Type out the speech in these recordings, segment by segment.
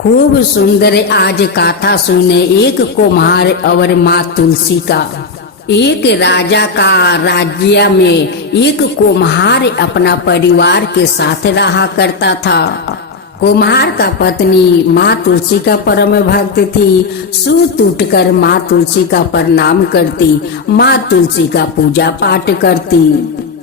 खूब सुंदर आज गाथा सुने एक कुम्हार और माँ तुलसी का। एक राजा का राज्य में एक कुम्हार अपना परिवार के साथ रहा करता था। कुम्हार का पत्नी माँ तुलसी का परम भक्त थी। सूत उठकर माँ तुलसी का प्रणाम करती, माँ तुलसी का पूजा पाठ करती।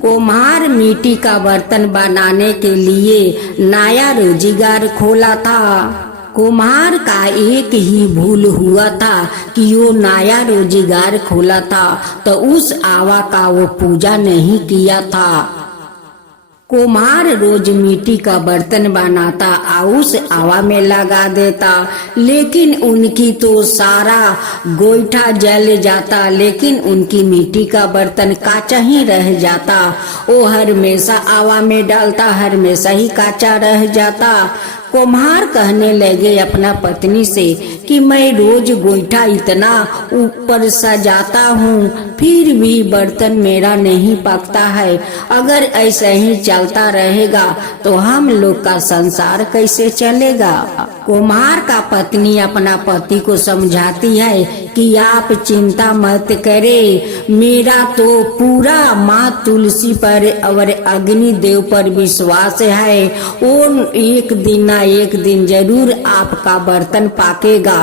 कुम्हार मिट्टी का बर्तन बनाने के लिए नया रोजगार खोला था। कुम्हार का एक ही भूल हुआ था कि वो नया रोजगार खोला था तो उस आवा का वो पूजा नहीं किया था। कुम्हार रोज मिट्टी का बर्तन बनाता और उस आवा में लगा देता, लेकिन उनकी तो सारा गोईठा जल जाता, लेकिन उनकी मिट्टी का बर्तन काचा ही रह जाता। वो हमेशा आवा में डालता, हमेशा ही काचा रह जाता। कुम्हार कहने लगे अपना पत्नी से कि मैं रोज गोईठा इतना ऊपर सजाता हूँ, फिर भी बर्तन मेरा नहीं पकता है। अगर ऐसा ही चलता रहेगा तो हम लोग का संसार कैसे चलेगा। कुम्हार का पत्नी अपना पति को समझाती है कि आप चिंता मत करे, मेरा तो पूरा माँ तुलसी पर और अग्नि देव पर विश्वास है। वो एक दिन ना एक दिन जरूर आपका बर्तन पाकेगा।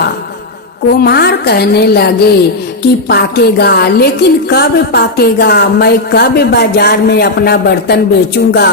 कुम्हार कहने लगे कि पाकेगा, लेकिन कब पाकेगा? मैं कब बाजार में अपना बर्तन बेचूंगा,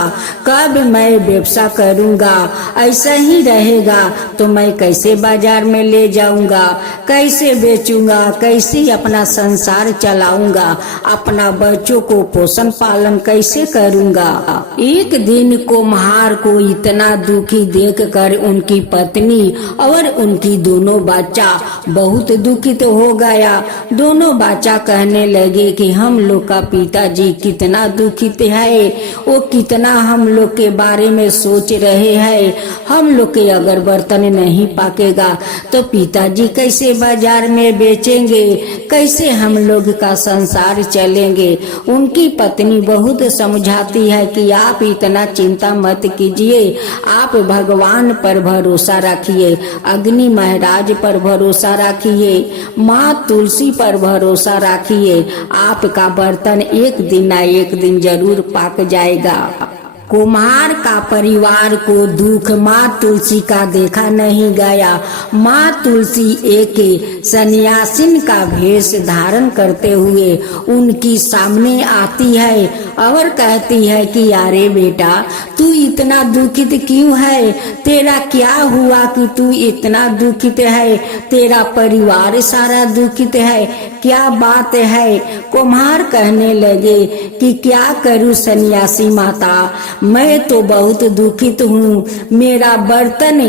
कब मैं व्यवसाय करूंगा? ऐसा ही रहेगा तो मैं कैसे बाजार में ले जाऊंगा, कैसे बेचूंगा, कैसे अपना संसार चलाऊंगा, अपना बच्चों को पोषण पालन कैसे करूंगा। एक दिन कुम्हार को इतना दुखी देखकर उनकी पत्नी और उनकी दोनों बच्चा बहुत दुखित हो गया। दोनों बच्चा कहने लगे कि हम लोग का पिताजी कितना दुखित है, वो कितना हम लोग के बारे में सोच रहे हैं। हम लोग के अगर बर्तन नहीं पाकेगा तो पिताजी कैसे बाजार में बेचेंगे, कैसे हम लोग का संसार चलेंगे। उनकी पत्नी बहुत समझाती है कि आप इतना चिंता मत कीजिए, आप भगवान पर भरोसा रखिए, अग्नि महाराज पर भरोसा रखिए, माँ तुलसी पर भरोसा रखिए, आपका बर्तन एक दिन ना एक दिन जरूर पाक जाएगा। कुम्हार का परिवार को दुख माँ तुलसी का देखा नहीं गया। माँ तुलसी एक सन्यासिन का भेष धारण करते हुए उनकी सामने आती है और कहती है कि अरे बेटा, तू इतना दुखित क्यों है? तेरा क्या हुआ कि तू इतना दुखित है? तेरा परिवार सारा दुखित है, क्या बात है? कुम्हार कहने लगे कि क्या करूं सन्यासी माता, मैं तो बहुत दुखित हूँ। मेरा बर्तन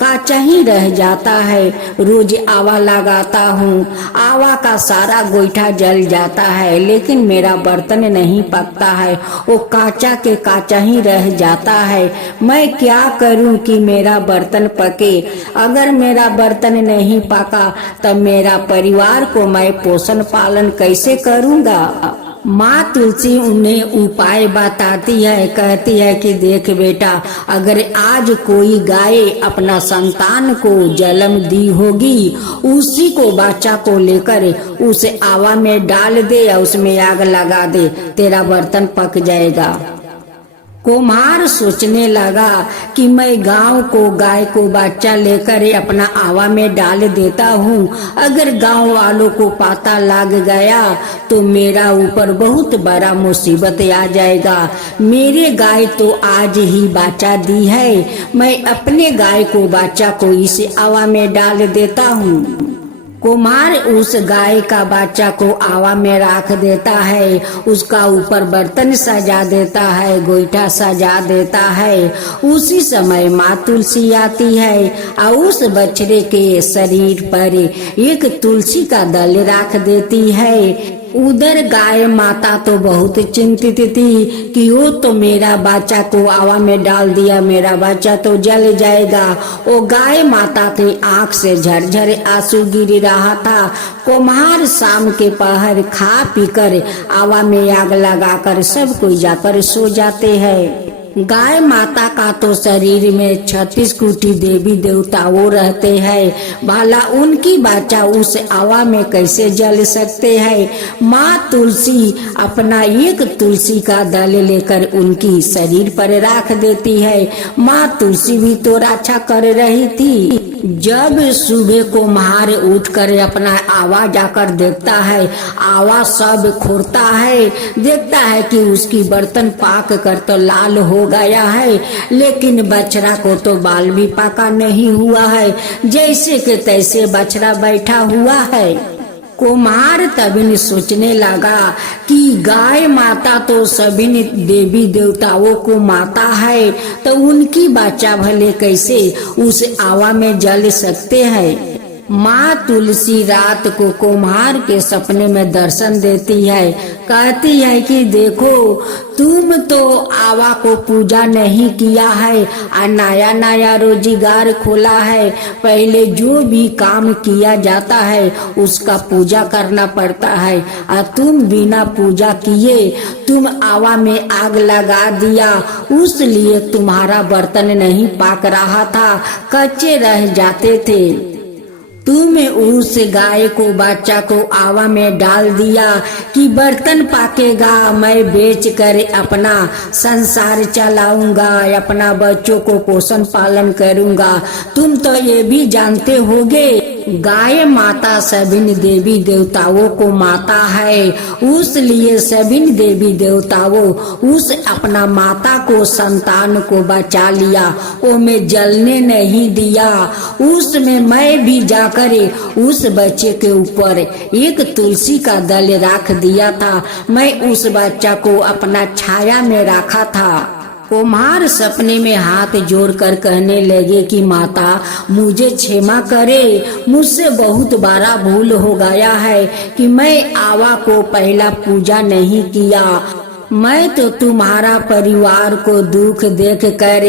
काचा ही रह जाता है, रोज आवा लगाता हूँ, आवा का सारा गोईठा जल जाता है, लेकिन मेरा बर्तन नहीं पकता है, वो काचा के काचा ही रह जाता है। मैं क्या करूँ कि मेरा बर्तन पके? अगर मेरा बर्तन नहीं पका तब मेरा परिवार को मैं पोषण पालन कैसे करूँगा। माँ तुलसी उन्हें उपाय बताती है, कहती है कि देख बेटा, अगर आज कोई गाय अपना संतान को जन्म दी होगी, उसी को बच्चा को लेकर उस आवा में डाल दे या उसमें आग लगा दे, तेरा बर्तन पक जाएगा। कुम्हार सोचने लगा कि मैं गांव को गाय को बच्चा लेकर अपना आवा में डाल देता हूँ, अगर गांव वालों को पता लग गया तो मेरा ऊपर बहुत बड़ा मुसीबत आ जाएगा। मेरे गाय तो आज ही बच्चा दी है, मैं अपने गाय को बच्चा को इस आवा में डाल देता हूँ। कुम्हार उस गाय का बच्चा को आवा में रख देता है, उसका ऊपर बर्तन सजा देता है, गोईठा सजा देता है। उसी समय माँ तुलसी आती है और उस बछड़े के शरीर पर एक तुलसी का दल रख देती है। उधर गाय माता तो बहुत चिंतित थी कि वो तो मेरा बच्चा को आवा में डाल दिया, मेरा बच्चा तो जल जाएगा। वो गाय माता की आंख से झरझर आंसू गिर रहा था। कुम्हार शाम के पहर खा पीकर आवा में आग लगाकर सब कोई जाकर सो जाते हैं। गाय माता का तो शरीर में 36 कोटि देवी देवता वो रहते हैं, भला उनकी बच्चा उस आवा में कैसे जल सकते हैं। माँ तुलसी अपना एक तुलसी का दल लेकर उनकी शरीर पर रख देती है। माँ तुलसी भी तो रक्षा कर रही थी। जब सुबह को कुम्हार उठकर अपना आवा जाकर देखता है, आवा सब खोरता है, देखता है कि उसकी बर्तन पाक कर तो लाल हो गया है, लेकिन बछड़ा को तो बाल भी पाका नहीं हुआ है, जैसे कि तैसे बछड़ा बैठा हुआ है। कुम्हार तभी सोचने लगा कि गाय माता तो सभी देवी देवताओं को माता है, तो उनकी बच्चा भले कैसे उस आवा में जल सकते हैं। माँ तुलसी रात को कुम्हार के सपने में दर्शन देती है, कहती है कि देखो तुम तो आवा को पूजा नहीं किया है और नया नया रोजगार खोला है। पहले जो भी काम किया जाता है उसका पूजा करना पड़ता है, और तुम बिना पूजा किए तुम आवा में आग लगा दिया, उसलिए तुम्हारा बर्तन नहीं पाक रहा था, कच्चे रह जाते थे। तुम उस गाय को बच्चा को आवा में डाल दिया कि बर्तन पाकेगा, मैं बेच कर अपना संसार चलाऊंगा, अपना बच्चों को पोषण पालन करूंगा। तुम तो ये भी जानते होगे गाय माता सभी देवी देवताओं को माता है, उसलिए सभी देवी देवताओं उस अपना माता को संतान को बचा लिया, वो में जलने नहीं दिया। उसमें मैं भी जाकर उस बच्चे के ऊपर एक तुलसी का दल रख दिया था, मैं उस बच्चा को अपना छाया में रखा था। कुम्हार सपने में हाथ जोड़कर कहने लगे कि माता मुझे क्षमा करे, मुझसे बहुत बड़ा भूल हो गया है कि मैं आवा को पहला पूजा नहीं किया। मैं तो तुम्हारा परिवार को दुख देख कर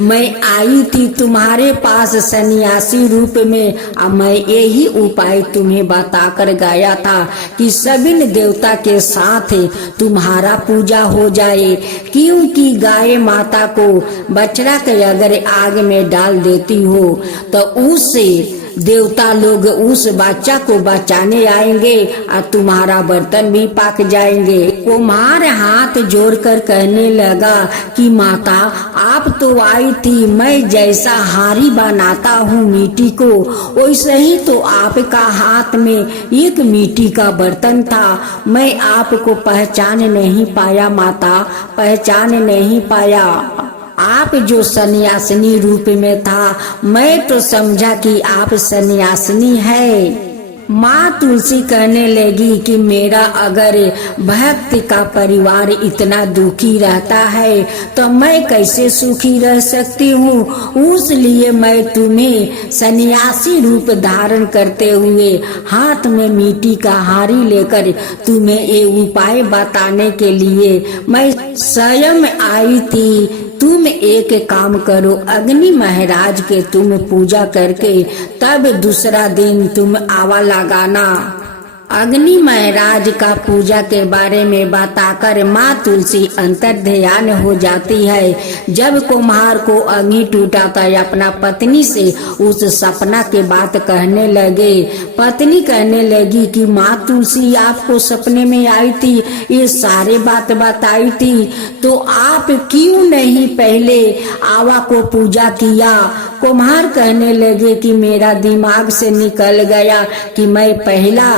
मैं आई थी तुम्हारे पास सन्यासी रूप में, और मैं यही उपाय तुम्हें बताकर गया था कि सभी देवता के साथ तुम्हारा पूजा हो जाए, क्योंकि गाय माता को बछड़ा के अगर आग में डाल देती हो तो उससे देवता लोग उस बच्चा को बचाने आएंगे और तुम्हारा बर्तन भी पाक जाएंगे। कुम्हार हाथ जोड़कर कहने लगा कि माता आप तो आई थी, मैं जैसा हारी बनाता हूँ मिट्टी को, वैसे ही तो आपका हाथ में एक मिट्टी का बर्तन था, मैं आपको पहचान नहीं पाया माता, पहचान नहीं पाया। आप जो सन्यासिनी रूप में था, मैं तो समझा कि आप सन्यासिनी है। माँ तुलसी कहने लगी कि मेरा अगर भक्त का परिवार इतना दुखी रहता है तो मैं कैसे सुखी रह सकती हूँ, उसलिए मैं तुम्हें सन्यासी रूप धारण करते हुए हाथ में मिट्टी का हारी लेकर तुम्हें ये उपाय बताने के लिए मैं स्वयं आई थी। तुम एक काम करो, अग्नि महाराज के तुम पूजा करके तब दूसरा दिन तुम आवा लगाना। अग्नि महाराज का पूजा के बारे में बताकर माँ तुलसी अंतर ध्यान हो जाती है। जब कुम्हार को अग्नि टूटा तो अपना पत्नी से उस सपना के बात कहने लगे। पत्नी कहने लगी कि माँ तुलसी आपको सपने में आई थी, ये सारे बात बताई थी, तो आप क्यों नहीं पहले आवा को पूजा किया। कुम्हार कहने लगे कि मेरा दिमाग से निकल गया कि मैं पहला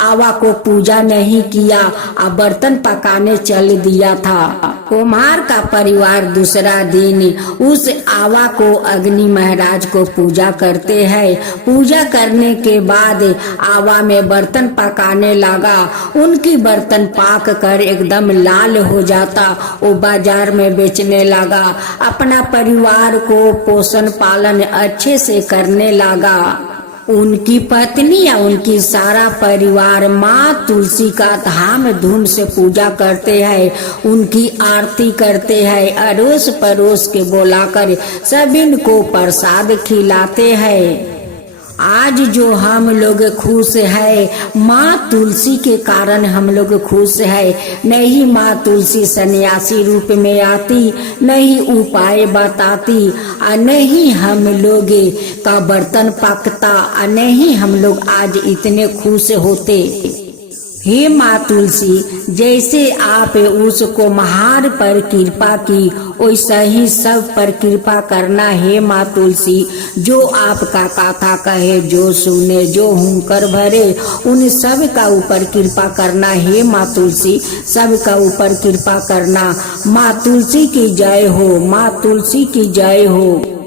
आवा को पूजा नहीं किया और बर्तन पकाने चल दिया था। कुम्हार का परिवार दूसरा दिन उस आवा को अग्नि महाराज को पूजा करते हैं। पूजा करने के बाद आवा में बर्तन पकाने लगा। उनकी बर्तन पाक कर एकदम लाल हो जाता, वो बाजार में बेचने लगा। अपना परिवार को पोषण पालन अच्छे से करने लगा। उनकी पत्नी या उनकी सारा परिवार माँ तुलसी का धाम धूम से पूजा करते हैं, उनकी आरती करते हैं, अड़ोस पड़ोस के बुलाकर सभी को प्रसाद खिलाते हैं। आज जो हम लोग खुश है माँ तुलसी के कारण हम लोग खुश है। नहीं माँ तुलसी सन्यासी रूप में आती, नहीं उपाय बताती, नहीं हम लोग का बर्तन पकता, नहीं हम लोग आज इतने खुश होते। हे माँ तुलसी, जैसे आप उस कुम्हार पर कृपा की वैसा ही सब पर कृपा करना। हे माँ तुलसी, जो आपका कथा कहे, जो सुने, जो हुंकर भरे, उन सब का ऊपर कृपा करना। हे माँ तुलसी, सब का ऊपर कृपा करना। माँ तुलसी की जय हो, माँ तुलसी की जय हो।